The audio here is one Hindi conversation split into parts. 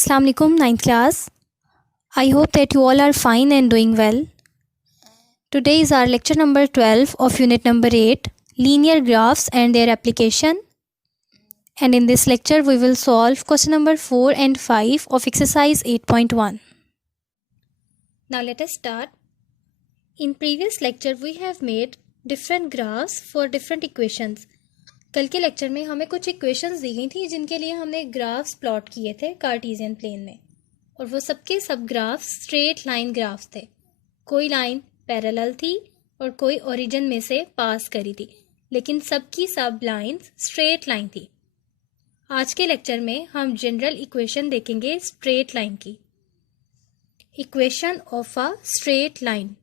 Assalamu alaikum, 9th class. I hope that you all are fine and doing well. Today is our lecture number 12 of unit number 8, linear graphs and their application. And in this lecture, we will solve question number 4 and 5 of exercise 8.1. Now let us start. In previous lecture, we have made different graphs for different equations. कल के लेक्चर में हमें कुछ इक्वेशंस दी गई थी जिनके लिए हमने ग्राफ्स प्लॉट किए थे कार्टेशियन प्लेन में, और वो सबके सब ग्राफ्स स्ट्रेट लाइन ग्राफ्स थे. कोई लाइन पैरेलल थी और कोई ओरिजिन में से पास करी थी, लेकिन सबकी सब लाइंस स्ट्रेट लाइन थी. आज के लेक्चर में हम जनरल इक्वेशन देखेंगे स्ट्रेट लाइन की. Equation of a straight line.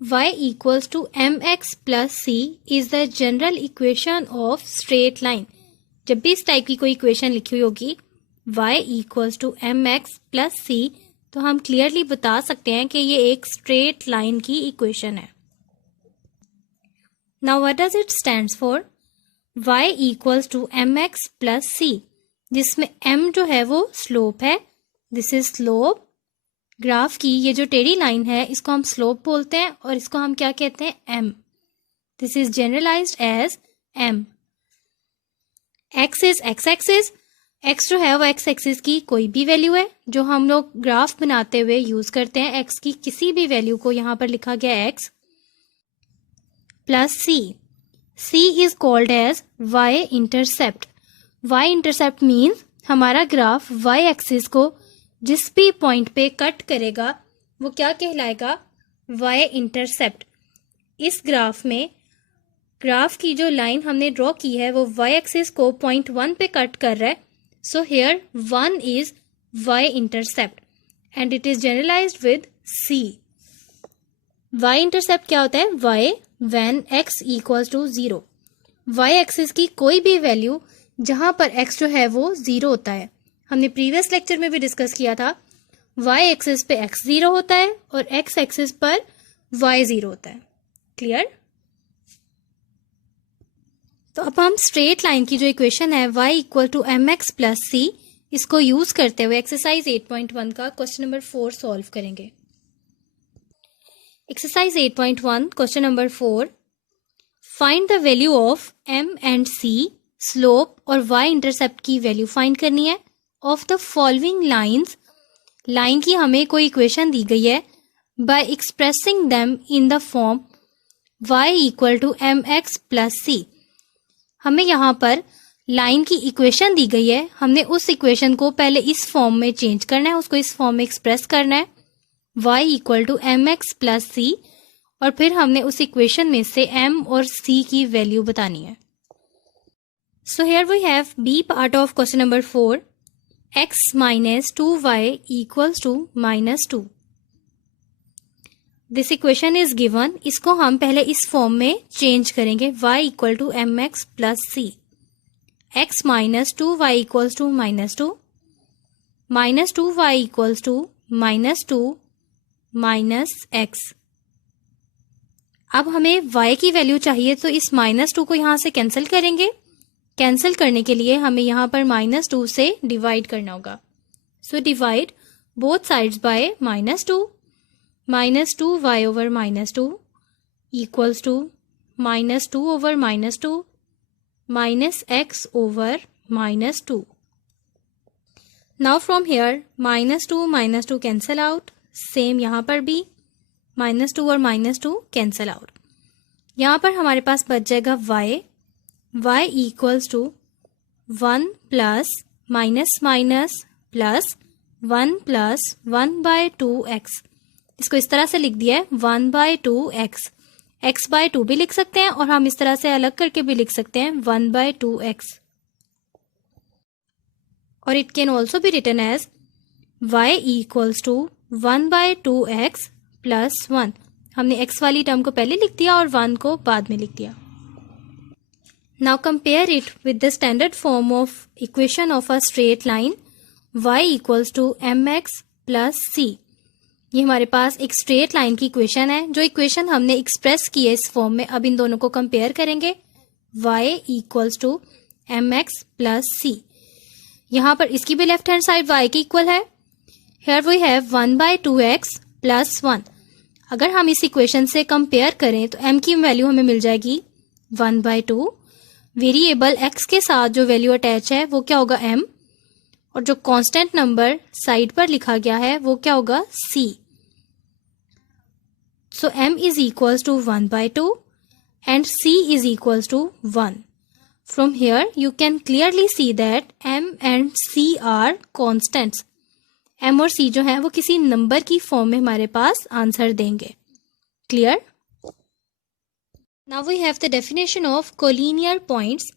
y equals to mx plus c is the general equation of straight line. जब भी इस टाइप की कोई इक्वेशन लिखी हुई होगी y equals to mx plus c, तो हम क्लियरली बता सकते हैं कि ये एक स्ट्रेट लाइन की इक्वेशन है. Now what does it stands for? y equals to mx plus c, जिसमें m जो है वो स्लोप है. This is slope. ग्राफ की ये जो टेढ़ी लाइन है इसको हम स्लोप बोलते हैं और इसको हम क्या कहते हैं? m. This is generalised as m. x is x axis. x जो है वो x एक्सिस की कोई भी वैल्यू है जो हम लोग ग्राफ बनाते हुए यूज करते हैं. x की किसी भी वैल्यू को यहाँ पर लिखा गया x plus c. c is called as y intercept. y intercept means हमारा ग्राफ y एक्सिस को जिस भी पॉइंट पे कट करेगा वो क्या कहलाएगा? y intercept. इस ग्राफ में ग्राफ की जो लाइन हमने ड्रॉ की है वो y एक्सिस को पॉइंट 1 पे कट कर रहा है. So here 1 is y intercept and it is generalised with c. y intercept क्या होता है? y when x equals to 0. y axis की कोई भी वैल्यू जहां पर x जो है वो 0 होता है. हमने प्रीवियस लेक्चर में भी डिस्कस किया था. y एक्सिस पे x 0 होता है और x एक्सिस पर y 0 होता है. क्लियर? तो अब हम स्ट्रेट लाइन की जो इक्वेशन है y equal to mx plus c, इसको यूज करते हुए एक्सरसाइज 8.1 का क्वेश्चन नंबर 4 सॉल्व करेंगे. Exercise 8.1 question number 4. Find the value of m and c. Slope और y इंटरसेप्ट की वैल्यू फाइंड करनी है. Of the following lines. Line की हमें कोई इक्वेशन दी गई है. By expressing them in the form y equal to mx plus c. हमें यहाँ पर लाइन की इक्वेशन दी गई है. हमने उस इक्वेशन को पहले इस फॉर्म में चेंज करना है, उसको इस फॉर्म में एक्सप्रेस करना है y equal to mx plus c, और फिर हमने उस इक्वेशन में से m और c की वैल्यू बतानी है. So here we have b part of question number 4. x minus 2y equals to minus 2. This equation is given. इसको हम पहले इस फॉर्म में चेंज करेंगे. y equal to mx plus c. x minus 2y equals to minus 2. Minus 2y equals to minus 2 minus x. अब हमें y की वैल्यू चाहिए तो इस माइनस 2 को यहाँ से कैंसिल करेंगे. कैंसिल करने के लिए हमें यहाँ पर माइनस 2 से डिवाइड करना होगा. So divide both sides by minus 2. Minus 2y over minus 2 equals to minus 2 over minus 2 minus x over minus 2. Now from here minus 2 cancel out. Same यहाँ पर भी माइनस 2 और माइनस 2 कैंसिल आउट. यहाँ पर हमारे पास बच जाएगा y equals to 1 plus minus minus plus 1 plus 1 by 2x. इसको इस तरह से लिख दिया है 1 बाय 2x. x बाय 2 भी लिख सकते हैं और हम इस तरह से अलग करके भी लिख सकते हैं 1 बाय 2x. और it can also be written as y equals to 1 by 2x plus 1. हमने x वाली टर्म को पहले लिख दिया और 1 को बाद में लिख दिया. Now compare it with the standard form of equation of a straight line y equals to mx plus c. ये हमारे पास एक स्ट्रेट लाइन की इक्वेशन है. जो इक्वेशन हमने एक्सप्रेस की है इस फॉर्म में, अब इन दोनों को कंपेयर करेंगे. y equals to mx plus c. यहाँ पर इसकी भी लेफ्ट हैंड साइड y के इक्वल है। Here we have 1/2x plus 1। अगर हम इस इक्वेशन से कंपेयर करें तो m की वैल्यू हमें मिल जाएगी 1/2। वेरिएबल x के साथ जो वैल्यू अटैच है वो क्या होगा m, और जो कांस्टेंट नंबर साइड पर लिखा गया है वो क्या होगा c। So m is equals to 1/2 and c is equals to 1. From here you can clearly see that m and c are constants. m और c जो है वो किसी नंबर की फॉर्म में हमारे पास आंसर देंगे। Clear? Now we have the definition of collinear points.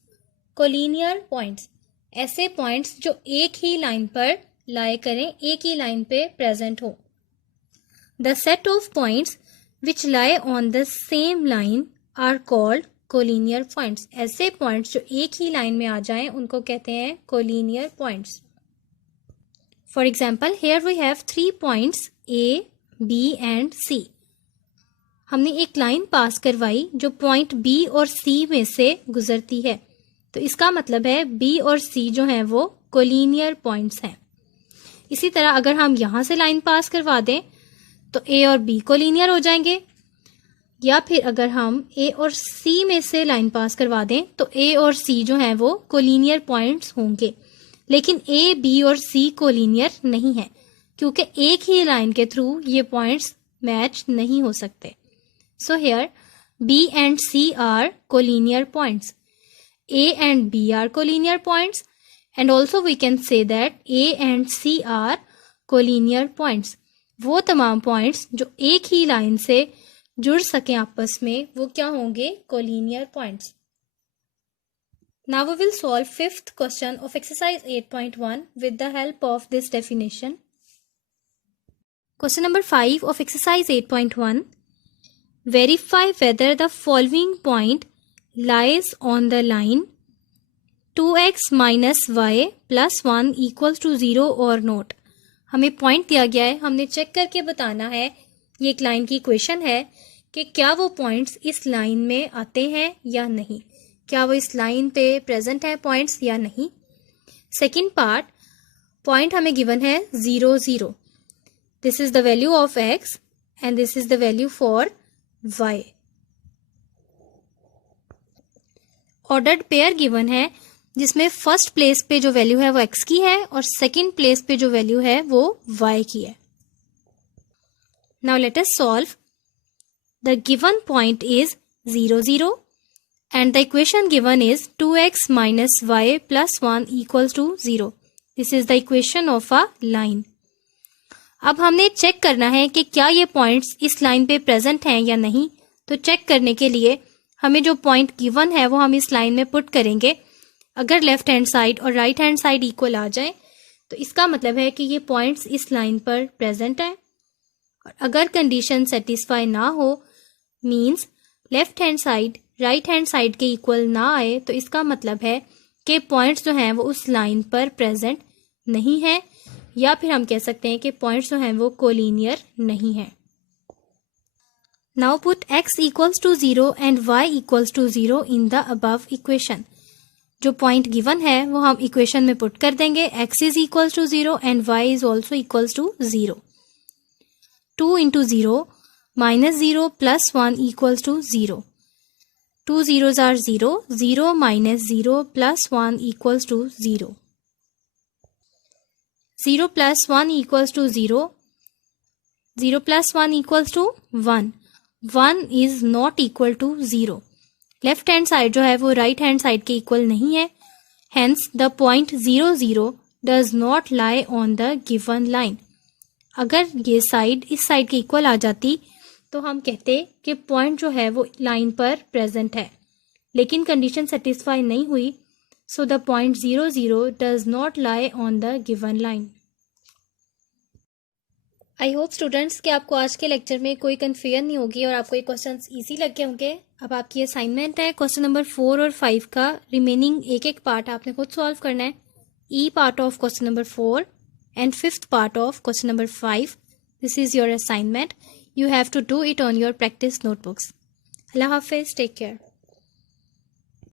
Collinear points ऐसे पॉइंट्स जो एक ही लाइन पर लाई करें, एक ही लाइन पे प्रेजेंट हो। The set of points which lie on the same line are called collinear points. ऐसे पॉइंट्स जो एक ही लाइन में आ जाएं उनको कहते हैं collinear points. For example, here we have 3 points A, B and C. हमने एक लाइन पास करवाई जो पॉइंट B और C में से गुजरती है, तो इसका मतलब है B और C जो हैं वो collinear points हैं। इसी तरह अगर हम यहाँ से लाइन पास करवा दें तो A और B कोलिनियर हो जाएंगे, या फिर अगर हम A और C में से लाइन पास करवा दें तो A और C जो हैं वो कोलिनियर पॉइंट्स होंगे। लेकिन A, B और C कोलिनियर नहीं है क्योंकि एक ही लाइन के थ्रू ये पॉइंट्स मैच नहीं हो सकते। So here B and C are collinear points. A and B are collinear points and also we can say that A and C are collinear points. वो तमाम पॉइंट्स जो एक ही लाइन से जुड़ सकें आपस में वो क्या होंगे? Collinear points. Now we will solve fifth question of exercise 8.1 with the help of this definition. Question number 5 of exercise 8.1. Verify whether the following point lies on the line 2x minus y plus 1 equals to 0 or not. हमें पॉइंट दिया गया है, हमने चेक करके बताना है, ये एक लाइन की इक्वेशन है कि क्या वो पॉइंट्स इस लाइन में आते हैं या नहीं, क्या वो इस लाइन पे प्रेजेंट है पॉइंट्स या नहीं। सेकंड पार्ट, पॉइंट हमें गिवन है 0 0। This is the value of x and this is the value for y। Ordered pair given है जिसमें फर्स्ट प्लेस पे जो वैल्यू है वो x की है और सेकंड प्लेस पे जो वैल्यू है वो y की है। Now let us solve. The given point is 0 0 and the equation given is 2x minus y plus 1 equals to 0. This is the equation of a line. अब हमने चेक करना है कि क्या ये पॉइंट्स इस लाइन पे प्रेजेंट हैं या नहीं। तो चेक करने के लिए हमें जो पॉइंट गिवन है वो हम इस लाइन में पुट करेंगे। अगर लेफ्ट हैंड साइड और राइट हैंड साइड इक्वल आ जाए तो इसका मतलब है कि ये पॉइंट्स इस लाइन पर प्रेजेंट हैं, और अगर कंडीशन सेटिस्फाई ना हो, means left hand side right hand side के इक्वल ना आए, तो इसका मतलब है कि पॉइंट्स जो हैं वो उस लाइन पर प्रेजेंट नहीं है, या फिर हम कह सकते हैं कि पॉइंट्स जो हैं वो कोलिनियर नहीं है। Now put x equals to 0 and y equals to 0 in the above equation. जो पॉइंट गिवन है वो हम इक्वेशन में पुट कर देंगे। x is equals to 0 and y is also equals to 0. 2 into 0 minus 0 plus 1 equals to 0. 2 zeros are 0. 0 minus 0 plus 1 equals to 0. 0 plus 1 equals to 0. 0 plus 1 equals to 1. 1 is not equal to 0. Left hand side जो है वो राइट हैंड साइड के इक्वल नहीं है, hence the point 0 0 does not lie on the given line. अगर ये साइड इस साइड के इक्वल आ जाती तो हम कहते कि पॉइंट जो है वो लाइन पर प्रेजेंट है, लेकिन कंडीशन सेटिस्फाई नहीं हुई, so the point 0 0 does not lie on the given line. I hope students कि आपको आज के लेक्चर में कोई कन्फ्यूजन नहीं होगी और आपको ये क्वेश्चंस इजी लगे होंगे। अब आपकी असाइनमेंट है क्वेश्चन नंबर 4 और 5 का रिमेनिंग एक एक पार्ट आपने खुद सॉल्व करना है। E part of question number 4 and fifth part of question number 5। This is your assignment. You have to do it on your practice notebooks. अल्लाह हाफिज, टेक केयर।